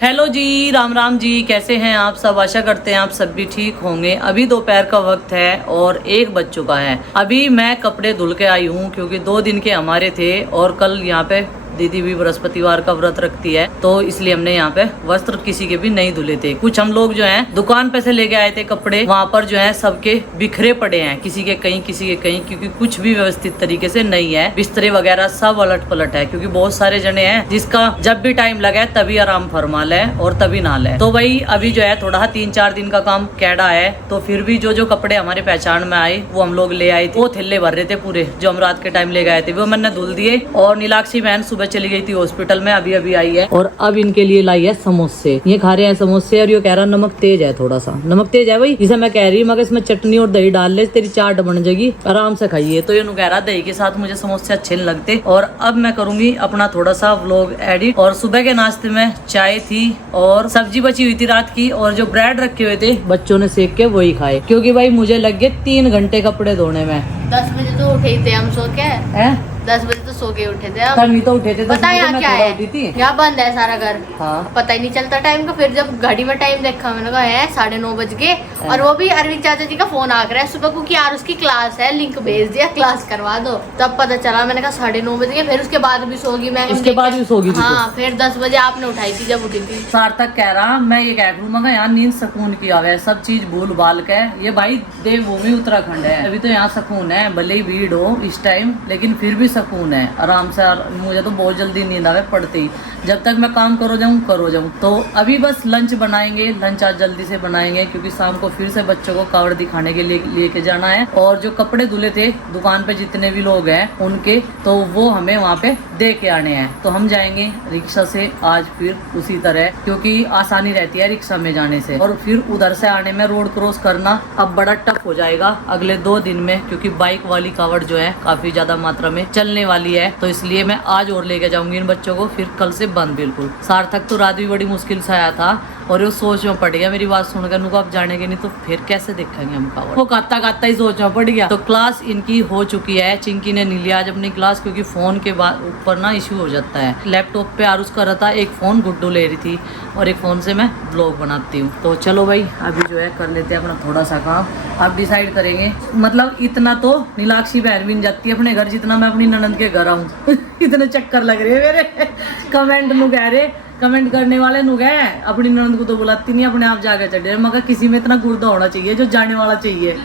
Hello जी, राम राम जी। कैसे हैं आप सब? आशा करते हैं आप सब भी ठीक होंगे। अभी दोपहर का वक्त है और 1 बज चुका है। अभी मैं कपड़े धुल के आई हूँ क्योंकि 2 दिन के हमारे थे और कल यहाँ पे दीदी भी बृहस्पतिवार का व्रत रखती है, तो इसलिए हमने यहाँ पे वस्त्र किसी के भी नहीं धुले थे। कुछ हम लोग जो हैं दुकान पे से लेके आए थे कपड़े, वहाँ पर जो है सबके बिखरे पड़े हैं, किसी के कहीं किसी के कहीं, क्योंकि कुछ भी व्यवस्थित तरीके से नहीं है। बिस्तरे वगैरह सब अलट पलट है, क्योंकि बहुत सारे जने हैं जिसका जब भी टाइम लगे तभी आराम फरमा ले और तभी नहा ले। तो भाई अभी जो है थोड़ा 3-4 दिन का काम कैडा है, तो फिर भी जो जो कपड़े हमारे पहचान में आए वो हम लोग ले आए थे। वो थैले भर रहे थे पूरे, जो हम रात के टाइम ले गए थे, वो मैंने धुल दिए। और नीलाक्षी बहन सुबह चली गई थी हॉस्पिटल में, अभी अभी आई है और अब इनके लिए लाई है समोसे। ये खा रहे हैं समोसे और ये कह रहा नमक तेज है, थोड़ा सा नमक तेज है भाई। जिसे मैं कह रही हूँ इसमें चटनी और दही डाल ले, तेरी चाट बन जाएगी, आराम से खाइए। तो ये कह रहा दही के साथ मुझे समोसे अच्छे नहीं लगते। और अब मैं करूंगी अपना थोड़ा सा व्लॉग एडिट। और सुबह के नाश्ते में चाय थी और सब्जी बची हुई थी रात की, और जो ब्रेड रखे हुए थे बच्चों ने सेक के वही खाए, क्योंकि भाई मुझे लग गए 3 घंटे कपड़े धोने में। 10 बजे तो उठे ही थे हम सो के। 10 बजे तो सो के उठे थे हम। तभी तो उठे थे। पता है यहाँ क्या है, यहाँ बंद है सारा घर। हाँ। पता ही नहीं चलता टाइम का। फिर जब घड़ी में टाइम देखा मैंने कहा है 9:30 बज गए। और वो भी अरविंद चाचा जी का फोन आ गया सुबह को कि यार उसकी क्लास है, लिंक भेज दिया, क्लास करवा दो। तब पता चला, मैंने कहा 9:30 बज गए। फिर उसके बाद भी सोगी मैं, उसके बाद भी सोगी। हाँ, फिर 10 बजे आपने उठाई थी जब उठी थी। सार्थक कह रहा मैं ये कह दूँ मगर यहाँ नींद सुकून की आवे, सब चीज भूल भाल के। ये भाई देवभूमि उत्तराखंड है, अभी तो यहाँ सुकून है, भले ही भीड़ हो इस टाइम, लेकिन फिर भी सुकून है, आराम से। मुझे तो बहुत जल्दी नींद आवे पड़ते ही, जब तक मैं काम करो जाऊँ। तो अभी बस लंच बनाएंगे, लंच आज जल्दी से बनाएंगे क्योंकि शाम को फिर से बच्चों को कावड़ दिखाने के लिए लेके जाना है। और जो कपड़े धुले थे दुकान पे जितने भी लोग हैं उनके, तो वो हमें वहाँ पे दे के आने हैं। तो हम जाएंगे रिक्शा से आज फिर उसी तरह, क्योंकि आसानी रहती है रिक्शा में जाने से। और फिर उधर से आने में रोड क्रॉस करना अब बड़ा टफ हो जाएगा अगले 2 दिन में, क्योंकि बाइक वाली कावड़ जो है काफी ज्यादा मात्रा में चलने वाली है। तो इसलिए मैं आज और लेके जाऊंगी इन बच्चों को, फिर कल से बंद बिल्कुल। सार्थक तो रात भी बड़ी मुश्किल से आया था और वो सोच में पड़ गया मेरी बात सुनकर, नुको अब जाने के नहीं तो फिर कैसे देखेंगे हम कावड़। वो काता काता ही सोच में पड़ गया। तो क्लास इनकी हो चुकी है, चिंकी ने नहीं लिया आज अपनी क्लास, क्योंकि फोन के बाद ऊपर ना इशू हो जाता है। लैपटॉप पे आरुष कर रहा था, एक फोन गुड्डू ले रही थी और एक फोन से मैं ब्लॉग बनाती हूँ। तो चलो भाई अभी जो है कर लेते हैं अपना थोड़ा सा काम, अब डिसाइड करेंगे। मतलब इतना तो नीलाक्षी बहन भी नहीं जाती अपने घर जितना मैं अपनी ननंद के घर आऊँ। इतने चक्कर लग रहे हैं मेरे। कमेंट नु कह रहे, कमेंट करने वाले नु गए अपनी ननद को तो बुलाती नहीं, अपने आप जाके चढ़े। मगर किसी में इतना गुर्दा होना चाहिए जो जाने वाला चाहिए,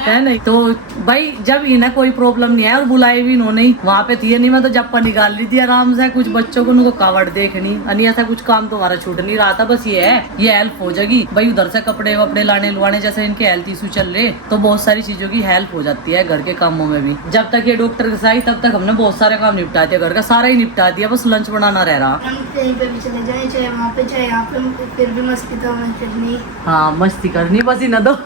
है नहीं। तो भाई जब इन्हें कोई प्रॉब्लम नहीं है और बुलाए भी इन्होंने ही, वहाँ पे थी नहीं, मैं तो जप्पा निकाल ली थी आराम से। कुछ बच्चों को उनको कावड़ देखनी, अनि ऐसा कुछ काम तो हमारा छूट नहीं रहा था। बस ये है, ये हेल्प हो जाएगी भाई। उधर से कपड़े वपड़े लाने लुआने, जैसे इनके हेल्थ इशू चल रहे, तो बहुत सारी चीजों की हेल्प हो जाती है घर के कामों में भी। जब तक ये डॉक्टर से आई तब तक हमने बहुत सारे काम निपटा दिया, घर का सारा ही निपटा दिया, बस लंच बनाना रह रहा। कहीं पे भी चले जाए, चाहे वहाँ पे चाहे यहाँ पे, फिर भी मस्ती तो हमें करनी। हाँ मस्ती करनी, बस इन्हें दो।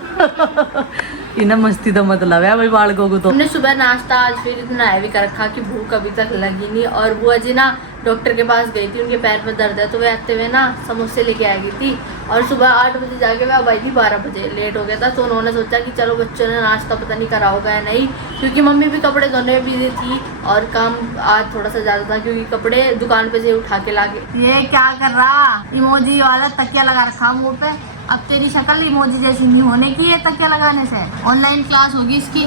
इन्हें मस्ती तो मतलब है भाई बालकों को। तो हमने सुबह नाश्ता आज फिर इतना हैवी कर रखा कि भूख अभी तक लगी नहीं। और बुआ जी ना डॉक्टर के पास गई थी, उनके पैर में दर्द है, तो वे आते हुए ना समोसे लेके आ गई थी। और सुबह 8 बजे जाके वह आई थी, 12 बजे लेट हो गया था। तो उन्होंने सोचा कि चलो बच्चों ने नाश्ता पता नहीं करा होगा या नहीं, क्योंकि मम्मी भी कपड़े धोने में बिजी थी और काम आज थोड़ा सा ज़्यादा था, क्योंकि कपड़े दुकान पे से उठा के ला गए। ये क्या कर रहा, इमोजी वाला तकिया लगा रखा मुँह पे। अब तेरी शक्ल इमोजी जैसी नहीं होने की है तकिया लगाने से। ऑनलाइन क्लास होगी इसकी।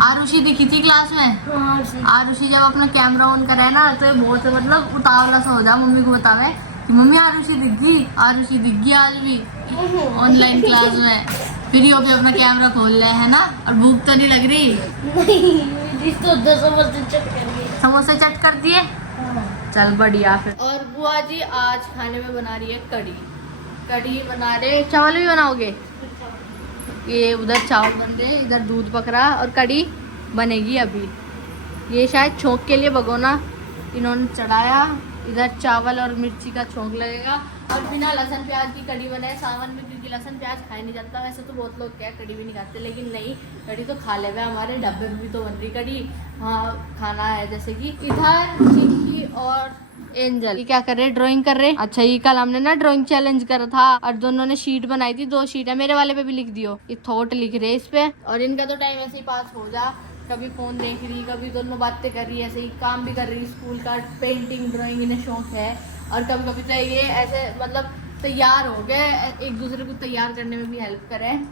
आरुषि दिखी थी क्लास में। आरुषि जब अपना कैमरा ऑन करे ना तो बहुत मतलब उतावला सा हो जा, मम्मी को बतावे कि मम्मी आरुषि दिख गई आज भी ऑनलाइन क्लास में। फिर ये भी अपना कैमरा खोल रहे है ना। और भूख तो नहीं लग रही? नहीं, तो समोसे चट कर दिए। चल बढ़िया। फिर और बुआ जी आज खाने में बना रही है कढ़ी बना रहे। चावल भी बनाओगे? ये उधर चावल बन रहे, इधर दूध पक रहा और कढ़ी बनेगी अभी। ये शायद छोंक के लिए भगोना इन्होंने चढ़ाया। इधर चावल और मिर्ची का छोंक लगेगा। और बिना लहसुन प्याज की कढ़ी बनाए सावन में, क्योंकि लहसुन प्याज खाया नहीं जाता। वैसे तो बहुत लोग क्या कढ़ी भी नहीं खाते, लेकिन नहीं, कढ़ी तो खा ले। हमारे डब्बे में भी तो बन रही कढ़ी। हाँ खाना है। जैसे कि इधर चिंकी और एंजल ये क्या कर रहे, ड्राइंग कर रहे। अच्छा ये कल हमने ना ड्राइंग चैलेंज करा था और दोनों ने शीट बनाई थी, 2 शीट है। मेरे वाले पे भी लिख दियो, ये थॉट लिख रहे इस पे। और इनका तो टाइम ऐसे ही पास हो जा, कभी फोन देख रही, कभी दोनों बातें कर रही, ऐसे ही काम भी कर रही स्कूल का। पेंटिंग ड्राइंग इन्हें शौक है। और कभी कभी तो ये ऐसे मतलब तैयार हो गए, एक दूसरे को तैयार करने में भी हेल्प करें,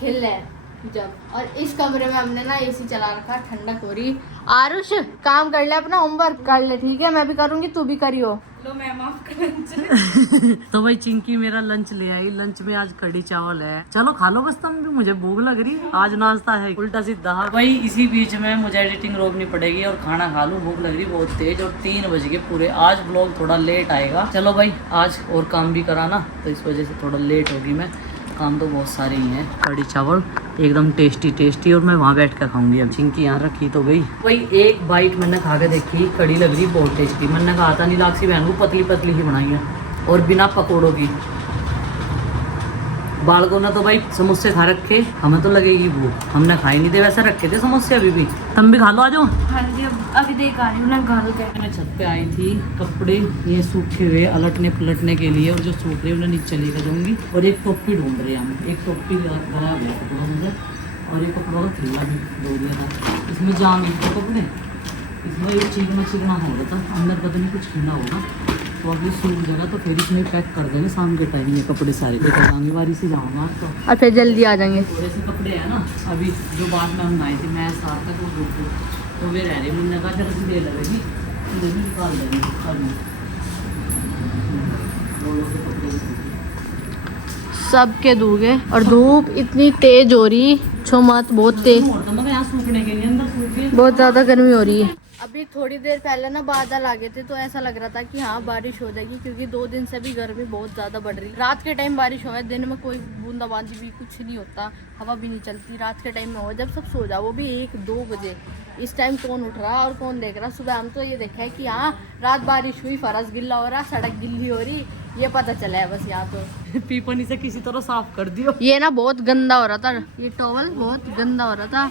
खेल रहे हैं जब। और इस कमरे में हमने ना एसी चला रखा, ठंडक हो रही। आरुष काम कर ले, अपना होमवर्क कर ले, ठीक है? मैं भी करूंगी, तू भी करियो। लो मैम आपका लंच। तो भाई चिंकी मेरा लंच ले आई। लंच में आज कढ़ी चावल है। चलो खा लो बस तुम भी, मुझे भूख लग रही है। आज नाश्ता है उल्टा सीधा। भाई इसी बीच में मुझे एडिटिंग रोकनी पड़ेगी और खाना खा लूं, भूख लग रही बहुत तेज। और 3 बज गए पूरे। आज ब्लॉग थोड़ा लेट आएगा। चलो भाई आज और काम भी कराना, तो इस वजह से थोड़ा लेट होगी मैं। काम तो बहुत सारे ही हैं। कढ़ी चावल एकदम टेस्टी टेस्टी, और मैं वहाँ बैठ कर खाऊंगी। अब चिंकी यहाँ रखी तो गई। वही एक बाइट मैंने खा के देखी, कढ़ी लग रही बहुत टेस्टी। मैंने कहा था नीलाक्षी बहन को पतली पतली ही बनाई है और बिना पकौड़ों की। बालकों ने तो भाई समोसे खा रखे, हमें तो लगेगी भूख। हमने खाए नहीं थे, वैसे रखे थे समोसे अभी भी। तुम भी खा लो, आ जाओ। हाँ जी, अभी देख आ रही हूँ ना घर के। मैं छत पे आई थी, कपड़े ये सूखे हुए अलटने पलटने के लिए, और जो सूख रहे उन्हें नीचे लेकर जाऊंगी। और एक टोपी ढूंढ रहे हैं हम, एक टोपी गया हुआ कपड़ों में, और एक कपड़ों का थैला भी धो दिया था। इसमें जाम थे कपड़े, इसमें एक चिकना हो रहा था, अंदर पता नहीं कुछ खिला होगा। तो अभी सूख जाएगा तो फिर इसमें पैक कर देंगे शाम के टाइम। ये कपड़े सारे लेकर जाऊंगी, बारी से जाऊँगा तो। और फिर जल्दी आ जाएंगे। थोड़े से कपड़े हैं ना अभी, जो बाद में हम आए थे मैं साथ तक वो तो वे रह रहे। मैंने कहा जरा सी देर लगेगी, इधर भी निकाल देंगे सबके दूंगे। और धूप इतनी तेज हो रही, छो मत, बहुत तेज, यहाँ सूखने के लिए अंदर सूख गए। बहुत ज्यादा गर्मी हो रही है। अभी थोड़ी देर पहले ना बादल आ गए थे, तो ऐसा लग रहा था कि हाँ बारिश हो जाएगी, क्योंकि 2 दिन से भी गर्मी बहुत ज्यादा बढ़ रही। रात के टाइम बारिश हो, दिन में कोई बूंदाबांदी भी कुछ नहीं होता, हवा भी नहीं चलती। रात के टाइम में हो जब सब सो जाओ, वो भी 1-2 बजे। इस टाइम कौन उठ रहा और कौन देख रहा? सुबह हम तो ये देखा है कि हाँ रात बारिश हुई, फर्श गिल्ला हो रहा, सड़क गिल्ली हो रही, ये पता चला है बस। यहाँ तो पीपनी से किसी तरह साफ कर दियो। ये ना बहुत गंदा हो रहा था, ये टॉवल बहुत गंदा हो रहा था।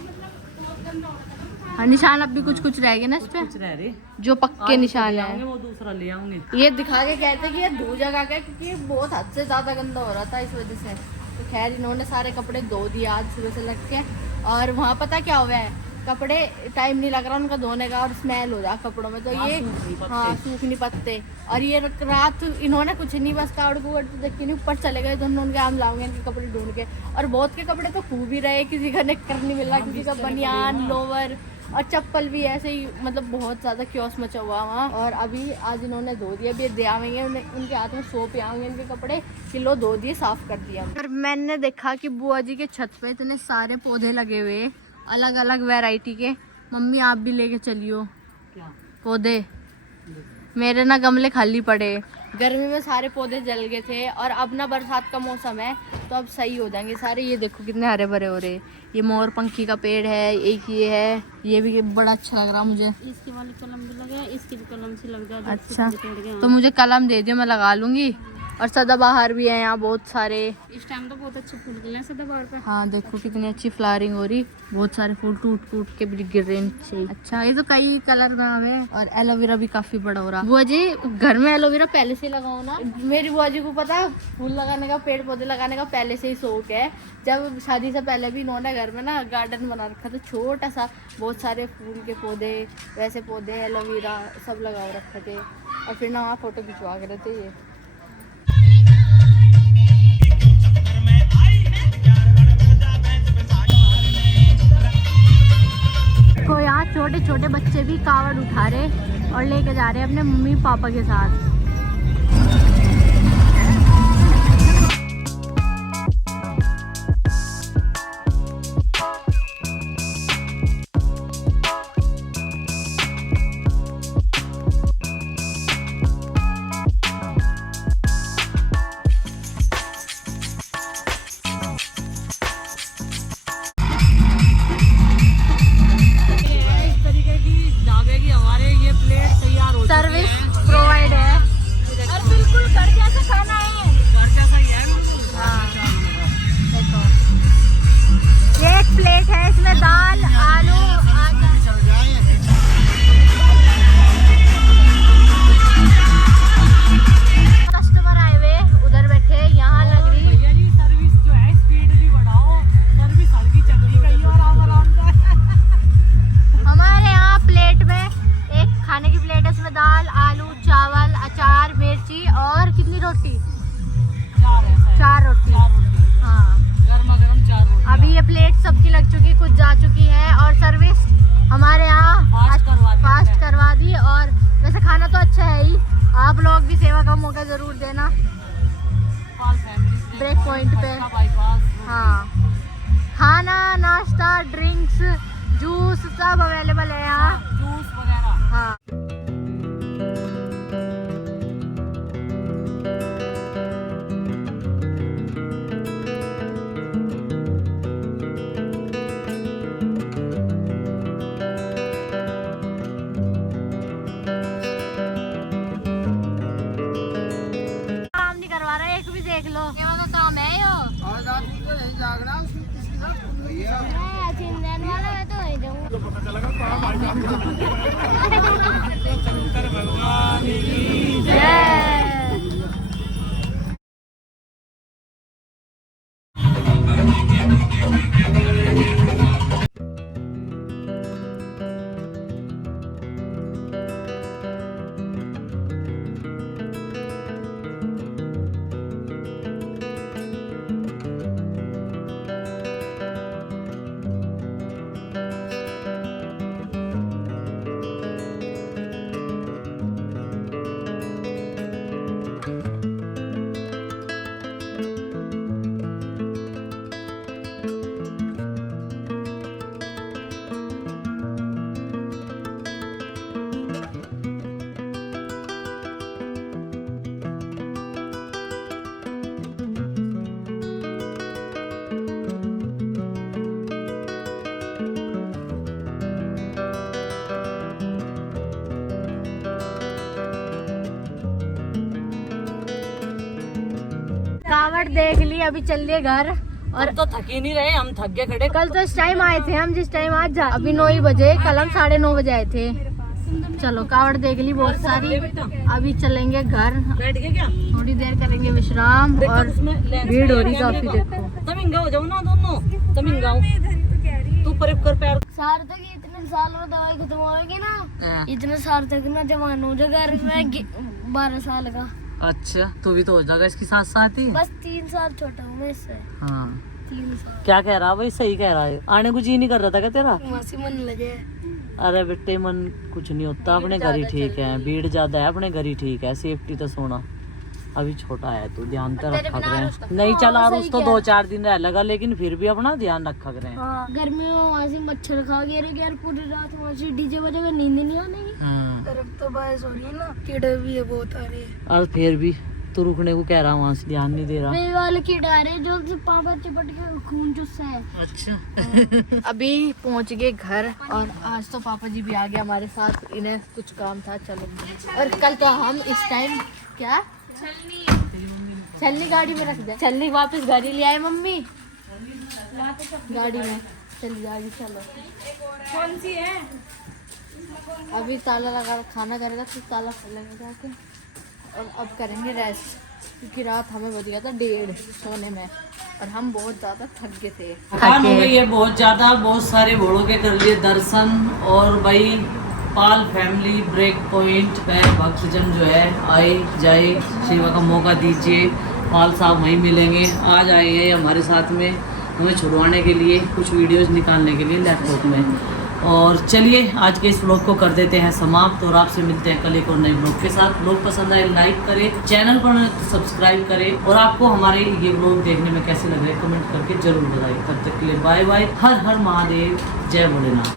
हाँ, निशान अब भी कुछ कुछ रह गए ना इस पे, कुछ रह रहे जो पक्के निशान है। वो दूसरा ले आऊंगे। ये दिखा के कहते कि ये धो जगह का, क्योंकि ये बहुत हद से ज्यादा गंदा हो रहा था इस वजह से। तो खैर इन्होंने सारे कपड़े धो दिए आज सुबह से लग के। और वहाँ पता क्या हुआ है, कपड़े टाइम नहीं लग रहा उनका धोने का, और स्मेल हो रहा कपड़ों में। तो ये हाँ सूख नहीं पत्ते। और ये रात इन्होंने कुछ नहीं, बस कावड़ कुवड़ तो देख के नहीं, ऊपर चले गए दोनों। उनके आम लाऊंगे इनके कपड़े ढूंढ के। और बहुत के कपड़े तो खूब ही रहे, किसी का निक्कर नहीं मिला, किसी का बनियान, लोवर और चप्पल भी ऐसे ही, मतलब बहुत ज़्यादा क्योस मचा हुआ वहाँ। और अभी आज इन्होंने धो दिया, अभी दे आएंगे उनके हाथ में सोप आएंगे इनके कपड़े, किलो धो दिए, साफ कर दिया। और मैंने देखा कि बुआ जी के छत पे इतने सारे पौधे लगे हुए, अलग अलग वैरायटी के। मम्मी आप भी लेके चलियो क्या पौधे। मेरे ना गमले खाली पड़े, गर्मी में सारे पौधे जल गए थे। और अब ना बरसात का मौसम है, तो अब सही हो जाएंगे सारे। ये देखो कितने हरे भरे हो रहे। ये मोर पंखी का पेड़ है, एक ये है, ये भी बड़ा अच्छा लग रहा मुझे। इसकी वाली कलम भी लगा, इसकी भी कलम से लग गया। अच्छा तो मुझे कलम दे दियो, मैं लगा लूंगी। और सदाबहार भी है यहाँ बहुत सारे। इस टाइम तो बहुत अच्छे फूल खिले हैं सदाबहार पे। हाँ देखो कितनी अच्छी फ्लावरिंग हो रही, बहुत सारे फूल टूट टूट के भी गिर रहे नीचे। अच्छा ये तो कई कलर में है। और एलोवेरा भी काफी बड़ा हो रहा। बुआ जी घर में एलोवेरा पहले से लगाओ ना। मेरी बुआ जी को पता फूल लगाने का, पेड़ पौधे लगाने का पहले से ही शौक है। जब शादी से पहले भी इन्होंने घर में ना गार्डन बना रखा था छोटा सा, बहुत सारे फूल के पौधे, वैसे पौधे, एलोवेरा सब लगा रखे थे। और फिर ना वहाँ फोटो खिंचवा के रहते ये। तो यहाँ छोटे छोटे बच्चे भी कावड़ उठा रहे और लेके जा रहे हैं अपने मम्मी पापा के साथ। सर्विस प्रोवाइड है। रोटी, 4 है शायद। 4 रोटी। 4 रोटी, हाँ, गर्मा गर्म 4 रोटी। अभी ये प्लेट सबकी लग चुकी, कुछ जा चुकी है और सर्विस हमारे यहाँ फास्ट करवा दी। और वैसे खाना तो अच्छा है ही, आप लोग भी सेवा का मौका जरूर देना ब्रेक पॉइंट पे। हाँ, खाना, नाश्ता, ड्रिंक्स, जूस सब अवेलेबल है यहाँ। जूस वगैरह। हाँ, काम नहीं करवा रहा, एक भी देख लो। क्या वाला काम है यो? कावड़ देख ली, अभी चल लिए घर। और तो थक ही नहीं रहे, हम थक गए खड़े। कल तो इस टाइम आए थे हम जिस टाइम आज अभी 9 ही बजे, कल हम 9:30 बजे आए थे। चलो कावड़ देख ली बहुत सारी, अभी चलेंगे घर, बैठ गए क्या? थोड़ी देर करेंगे विश्राम। और भीड़ हो रही काफी, देखो। तमिंगा हो जाओ ना दोनों, तमिंगा तू पर कर पैर। सार्थक इतने साल में दवाई खत्म होगी ना, इतने सार्थक ना जवान हो जाएगा। मैं 12 साल का। अच्छा, तू भी तो हो जाएगा इसके साथ साथ ही। बस 3 साल छोटा हूँ मैं इससे। हाँ, 3 साल। क्या कह रहा भाई? सही कह रहा है। आने को जी नहीं कर रहा था क्या तेरा? मासी मन लगे। अरे बेटे, मन कुछ नहीं होता, अपने घर ही ठीक है। भीड़ ज्यादा है, अपने घर ही ठीक है। सेफ्टी तो सोना, अभी छोटा है तू, ध्यान तो रखा करें। नहीं चला उस तो 2-4 दिन रह लगा, लेकिन फिर भी अपना ध्यान रखा करें। हाँ, गर्मी में वहाँ से मच्छर खा गए रे यार, पूरी रात वहाँ से डीजे बजेगा, नींद नहीं आने की। तरफ तो बारिश हो रही है ना, कीड़े भी है बहुत आ रही है। और फिर भी तू रुकने को कह रहा, वहाँ से ध्यान नहीं दे रहा। वे वाले कीड़े आ रहे हैं जो से पापा चिपट के खून चुस्सा है। अच्छा। अभी पहुंच गए घर, और आज तो पापा जी भी आ गए हमारे साथ, इन्हें कुछ काम था। चलो, और कल तो हम इस टाइम क्या छलनी गाड़ी में रख दे, छलनी वापस घर ही ले आए मम्मी गाड़ी में। चली गाड़ी, चलो। कौन सी है? अभी ताला लगा, खाना करेगा तो ताला खोलेंगे जाके, और अब करेंगे रेस्ट, क्योंकि रात हमें बज गया था 1:30 सोने में, और हम बहुत ज्यादा थक गए थे। थकान हो गई है बहुत ज्यादा। बहुत सारे घोड़ों के कर लिए दर्शन, और भाई पाल फैमिली ब्रेक पॉइंट पे भक्तजन जो है आए जाए, सेवा का मौका दीजिए। पाल साहब वहीं मिलेंगे, आज आए हैं हमारे साथ में हमें छुड़वाने के लिए, कुछ वीडियोस निकालने के लिए लैपटॉप में। और चलिए आज के इस ब्लॉग को कर देते हैं समाप्त, और आपसे मिलते हैं कल एक और नए ब्लॉग के साथ। ब्लॉग पसंद आए लाइक करें, चैनल पर सब्सक्राइब करें, और आपको हमारे ये ब्लॉग देखने में कैसे लग रहे हैं कमेंट करके जरूर बताइए। तब तक के लिए बाय बाय, हर हर महादेव, जय भोलेनाथ।